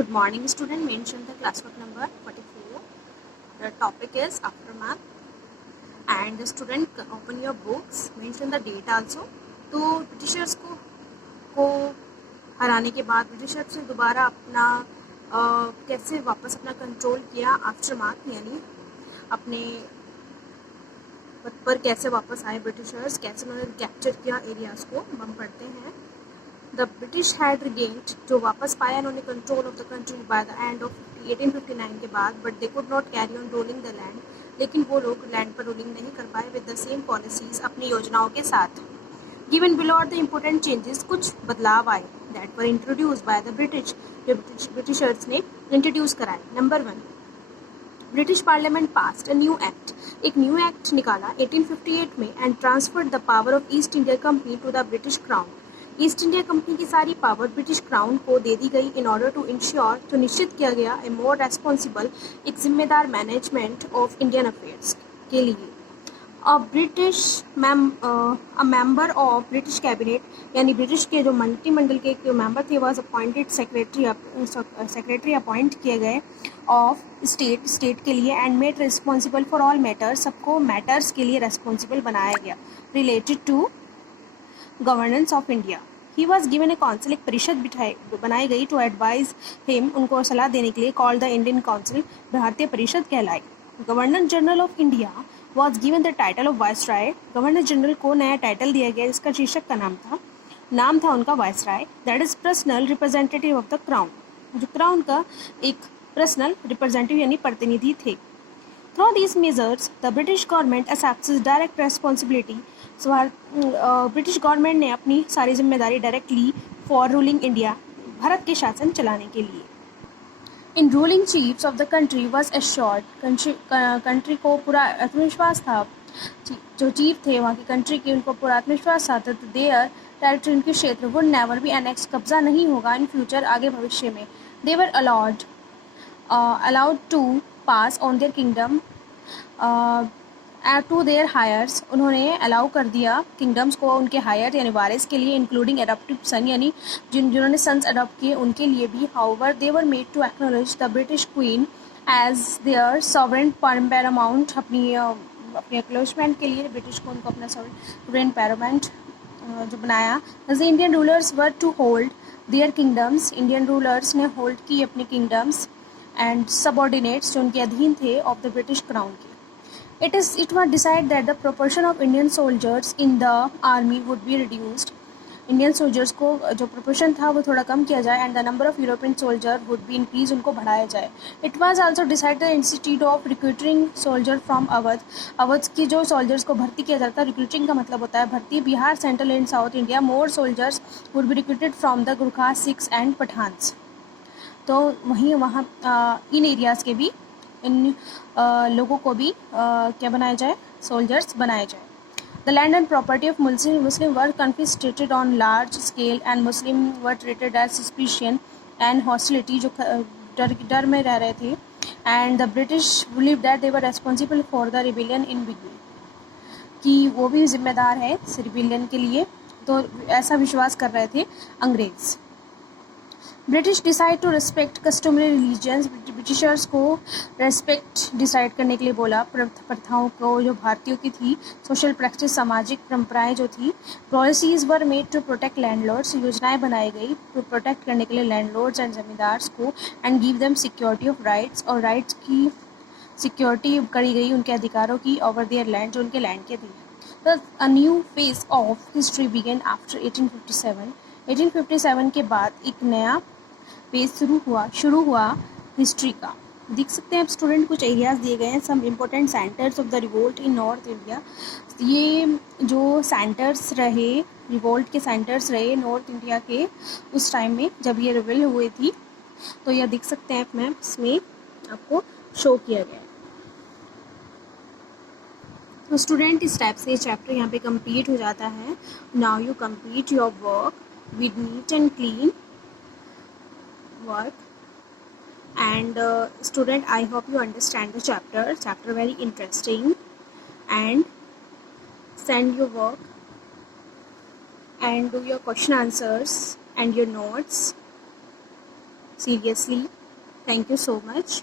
Good morning, student. Mention the classwork number 44. The topic is aftermath. And the student open your books. Mention the date also. तो Britishers को हराने के बाद Britishers ने दोबारा अपना कैसे वापस अपना कंट्रोल किया, आफ्टरमाथ यानी अपने पद पर कैसे वापस आए ब्रिटिशर्स, कैसे उन्होंने कैप्चर किया एरियाज को, हम पढ़ते हैं. द ब्रिटिश हैड रिगेन्ड, जो वापस पाया इन्होंने control of the country by the end of 1859 के बाद, but they could not carry on ruling the land, लेकिन वो लोग लैंड पर रूलिंग नहीं कर पाए विद द सेम पॉलिसीज, अपनी योजनाओं के साथ. Given below are the important changes, कुछ बदलाव आए that were introduce by the British, जो ब्रिटिशर्स ने इंट्रोड्यूस कराए. Number 1, British parliament passed a new act, एक न्यू एक्ट निकाला 1858 में, and transferred the power of East India Company to the British crown. East India Company की सारी power British crown को दे दी गई इन ऑर्डर टू इंश्योर, तो निश्चित किया गया ए मोर रेस्पॉन्सिबल, एक जिम्मेदार मैनेजमेंट ऑफ इंडियन अफेयर्स के लिए. A member of British cabinet, यानी ब्रिटिश के जो मंत्रिमंडल के मेंबर थे, वॉज अपॉइंटेड सेक्रेटरी अपॉइंट किए गए ऑफ स्टेट के लिए, and made responsible for all matters, सबको मैटर्स के लिए रेस्पॉन्सिबल बनाया गया related to governance of India. He was given a council, एक परिषद बनाई गई टू एडवाइज हिम, उनको सलाह देने के लिए, कॉल्ड द इंडियन काउंसिल, भारतीय परिषद कहलाई. Governor general of India was given the title of viceroy, governor general को नया टाइटल दिया गया जिसका शीर्षक का नाम था उनका viceroy. That is personal representative of the crown, जो क्राउन का एक पर्सनल रिप्रेजेंटेटिव यानी प्रतिनिधि थे. Through these measures the British government accepts direct responsibility, British government ने अपनी सारी जिम्मेदारी डायरेक्ट ली फॉर रूलिंग इंडिया, भारत के शासन चलाने के लिए. In ruling chiefs of the country was assured, country को पूरा आत्मविश्वास था, जो चीफ थे वहाँ की कंट्री के, उनको पूरा आत्मविश्वास था. तो देयर टेरिटरी, उनके क्षेत्र, वुड नेवर बी एनेक्स, कब्जा नहीं होगा इन फ्यूचर, आगे भविष्य में. They were allowed to pass on their kingdom to their heirs, उन्होंने अलाउ कर दिया किंगडम्स को उनके हायर यानी वारिस के लिए, इंक्लूडिंग एडॉप्टिव सन, यानी जिन्होंने सन्स अडॉप्ट किए उनके लिए भी. However they were made to acknowledge the British queen as their sovereign paramount, अपनी एक्नॉलेजमेंट के लिए ब्रिटिश को उनको अपना सॉवरेन पैरामाउंट जो बनाया. The Indian rulers were to hold their kingdoms, Indian rulers ने होल्ड की अपने किंगडम्स, एंड सबऑर्डिनेट्स जो उनके अधीन थे ऑफ द ब्रिटिश क्राउन के. It was decided that the proportion of Indian soldiers in the army would be reduced. Indian soldiers को जो proportion था वो थोड़ा कम किया जाए, and the number of European soldiers would be increased, उनको बढ़ाया जाए. It was also decided the institute of recruiting soldiers from Awadh, Awadh की जो soldiers को भर्ती किया जाता है, recruiting का मतलब होता है भर्ती, Bihar, central and south India, more soldiers would be recruited from the Gurkha, Sikhs and Pathans. तो वहाँ इन एरियाज़ के भी इन लोगों को भी क्या बनाया जाए, सोल्जर्स बनाए जाए. The land and property of Muslim were confiscated on large scale, and Muslim were treated as suspicion and hostility, जो डर में रह रहे थे. And the British believe that they were responsible for the rebellion in बिगवी, कि वो भी जिम्मेदार है इस रिबेलियन के लिए, तो ऐसा विश्वास कर रहे थे अंग्रेज़. British decide to respect customary religions, Britishers को रेस्पेक्ट डिसाइड करने के लिए बोला प्रथाओं को जो भारतीयों की थी, सोशल प्रैक्टिस, सामाजिक परंपराएं जो थी. Policies were made to protect landlords, योजनाएं बनाई गई प्रोटेक्ट करने के लिए लैंडलॉर्ड्स एंड जमींदार्स को, and give them security of rights, और राइट्स की सिक्योरिटी करी गई उनके अधिकारों की ओवर देयर लैंड, जो उनके लैंड के थे. A new phase of history began after 1857, 1857 के बाद एक नया पेज शुरू हुआ हिस्ट्री का. देख सकते हैं आप स्टूडेंट, कुछ एरियाज दिए गए हैं, some important centres of the revolt in North India. ये जो सेंटर्स रहे, रिवोल्ट के सेंटर्स रहे नॉर्थ इंडिया के उस टाइम में जब ये रिवोल्ट हुई थी, तो यह देख सकते हैं मैम, इसमें आपको शो किया गया है. तो स्टूडेंट इस टाइप से चैप्टर यहाँ पे कंप्लीट हो जाता है. Now you complete your work with neat and clean work, and student, I hope you understand the chapter very interesting, and send your work and do your question answers and your notes. Seriously, thank you so much.